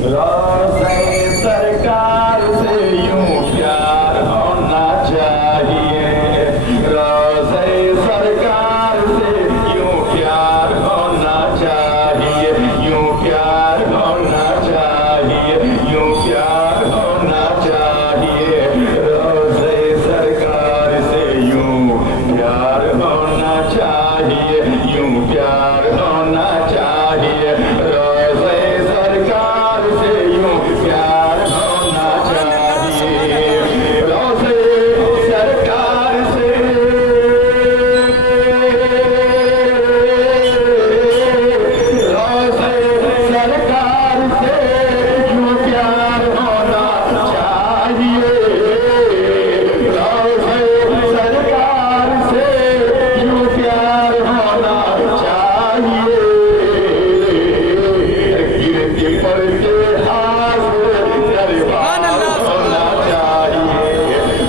रोज़े सरकार से यूं प्यार होना चाहिए, रोज़े सरकार से यूं प्यार होना चाहिए, यूं प्यार होना चाहिए, यूं प्यार होना चाहिए, रोज़े सरकार से यूं प्यार होना चाहिए, यूं प्यार होना चाहिए, रोज़े सरकार से यूं प्यार होना चाहिए, रोज़े सरकार से रोज़े सरकार से यूं प्यार होना चाहिए, रोज़े सरकार से यूं प्यार होना चाहिए, गिरते पड़ते हाजिर दरबार होना चाहिए,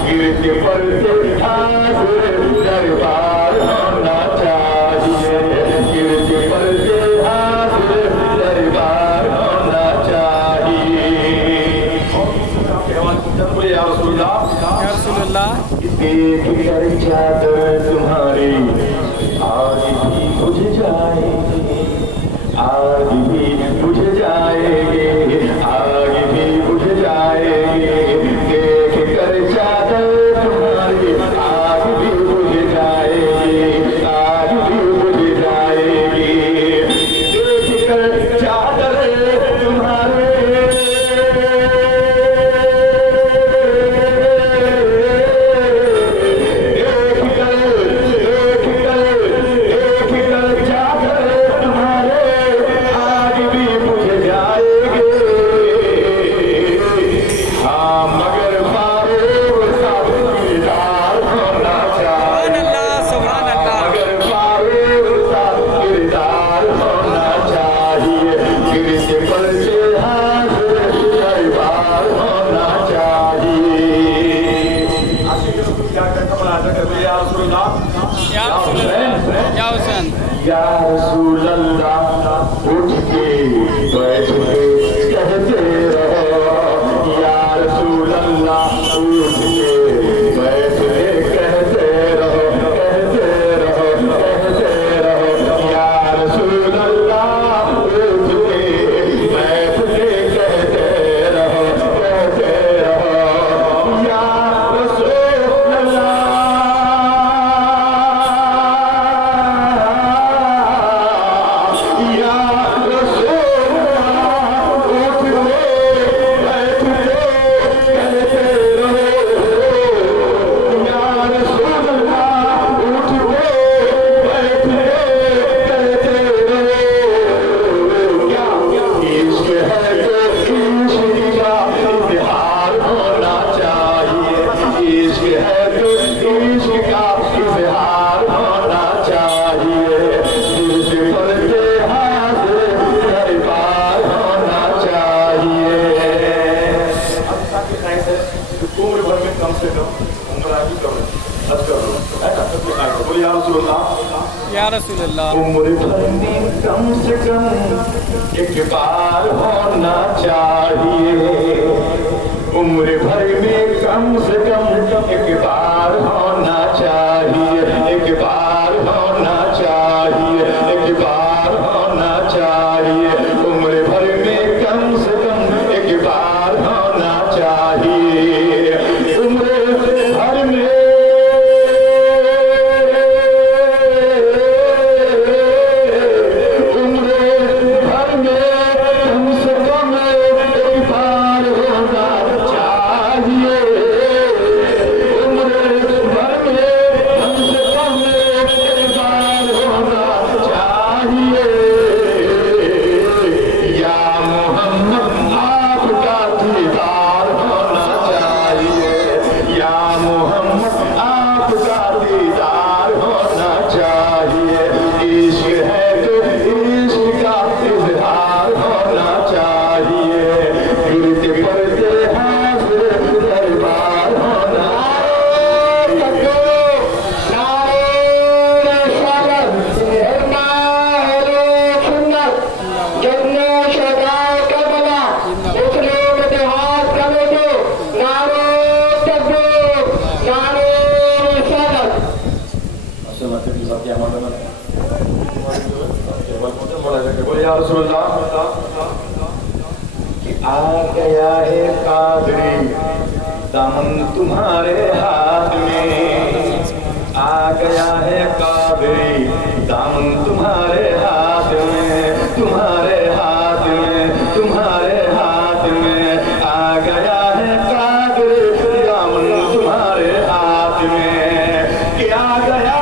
गिरते पड़ते हाजिर दरबार होना चाहिए, गिरते पड़ते हाजिर दरबार होना चाहिए। या रसूलुल्लाह, या रसूलुल्लाह, देख कर चादर तुम्हारी आज भी बुझ जाएगी, आज भी बुझ जाएगी, आज भी बुझ जाएगी, देख कर चादर तुम्हारी आज भी बुझ जाएगी, आज भी बुझ जाएगी, देख कर चादर तुम्हारे या रसूलुल्लाह, या हुसैन, या रसूल अल्लाह उठ के बैठ के कहते रहो, या रसूल अल्लाह उठ के बैठ के कहते रहो, कहते रहो, कहते रहो, या रसूल अल्लाह उठ के बैठ के कहते रहो, कहते रहो, या रसूल अल्लाह या रसूलुल्लाह, उम्र भर में कम से कम एक बार होना चाहिए, उम्र भर में कम से कम एक बार होना चाहिए, एक बार होना चाहिए, एक बार होना चाहिए, उम्र भर में कम से कम एक बार होना चाहिए, उम्र भर में बोले या रसूल अल्लाह कि आ गया है कादरी दामन तुम्हारे हाथ में, आ गया है कादरी दामन तुम्हारे हाथ में, तुम्हारे हाथ में, तुम्हारे हाथ में, आ गया है कादरी दामन तुम्हारे हाथ में, क्या गया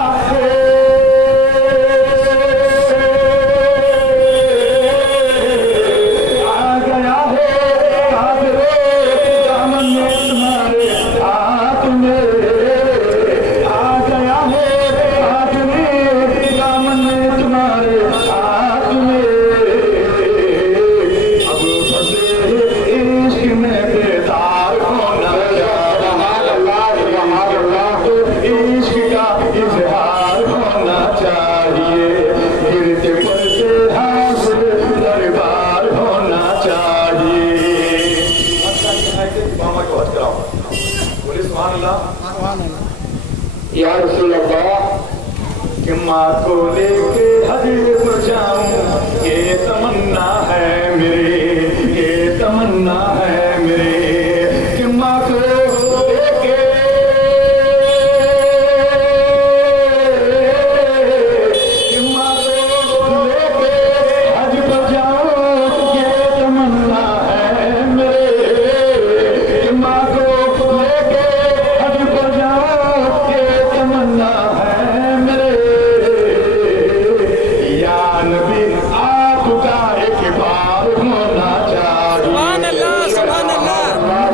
या रसूल अल्लाह कि माँ को लेके हज पर जाऊं, ये तमन्ना है मेरी, ये तमन्ना है मेरी कि माँ को लेके, कि माँ को लेके हज पर जाऊं, ये तमन्ना है मेरी कि माँ को लेके हज पर जाऊं, ये तमन्ना है मेरे। या नबी आपका एक बार होना चाहिए, सुभान अल्लाह, सुभान अल्लाह,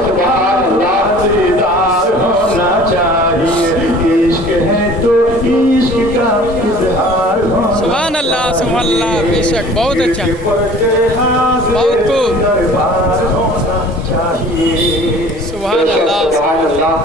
सुभान अल्लाह, दीदार होना चाहिए, इश्क है तो इश्क का इजहार होना, सुभान अल्लाह, सुभान अल्लाह, बेशक बहुत अच्छा, बहुत खूब। दरबार होना चाहिए। सुभान अल्लाह।